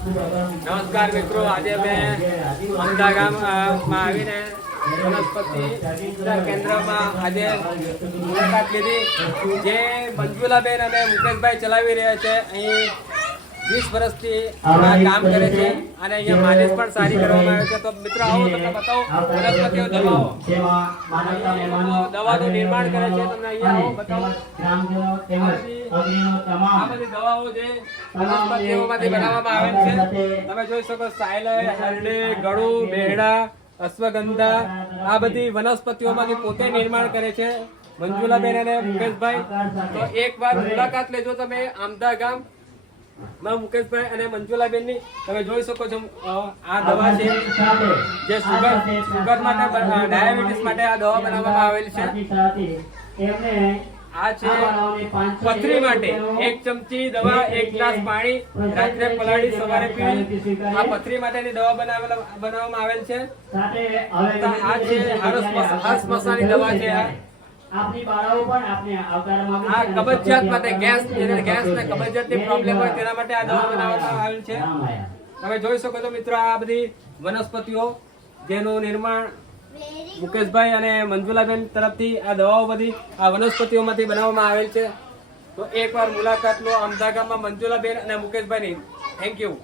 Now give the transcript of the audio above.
નમસ્કાર મિત્રો, આજે મેં અમદા ગામમાં આવીને વનસ્પતિ કેન્દ્રમાં આજે મુલાકાત લીધી. જે મંજુલાબેન અને મુકેશભાઈ ચલાવી રહ્યા છે. અહીં 20 વર્ષથી કામ કરે છે અને અહીંયા માલિશ પણ સારી કરવામાં આવે છે. તો મિત્રો આવો તમને બતાવો વનસ્પતિઓ દવાનું નિર્માણ કરે છે. તમને અહીંયા આવો બતાવો આ બધી દવાઓ જે વનસ્પતિઓમાંથી બનાવવામાં આવે છે. તમે જોઈ શકો સાયલા, હરડે, ગળું, બેહડા, અશ્વગંધા આ બધી વનસ્પતિઓમાંથી પોતે નિર્માણ કરે છે મંજુલાબેન અને મુકેશભાઈ. તો એકવાર મુલાકાત લેજો તમે આમદા ગામ મુકેશભાઈ અને મંજુલાબેન ની. તમે જોઈ શકો છો આ દવા છે જે સુગર માટે, ડાયાબિટીસ માટે આ દવા બનાવવામાં આવેલી છે. આ છે પથરી માટે 1 ચમચી દવા, 1 ગ્લાસ પાણી, રાત્રે પલાળી સવારે પીવી. આ પથરી માટેની દવા બનાવવામાં આવેલ છે. આ છે હર્ષ મસાની દવા છે. આ કબજિયાત માટે, ગેસ ને કબજિયાતની પ્રોબ્લેમ હોય તેના માટે આ દવા બનાવવામાં આવેલ છે. તમે જોઈ શકો છો મિત્રો આ બધી વનસ્પતિઓ જેનું નિર્માણ મુકેશભાઈ અને મંજુલાબેન તરફથી આ દવાઓ બધી આ વનસ્પતિઓમાંથી બનાવવામાં આવેલ છે. તો એકવાર મુલાકાત લો અમદા ગામમાં મંજુલાબેન અને મુકેશભાઈની. Thank you.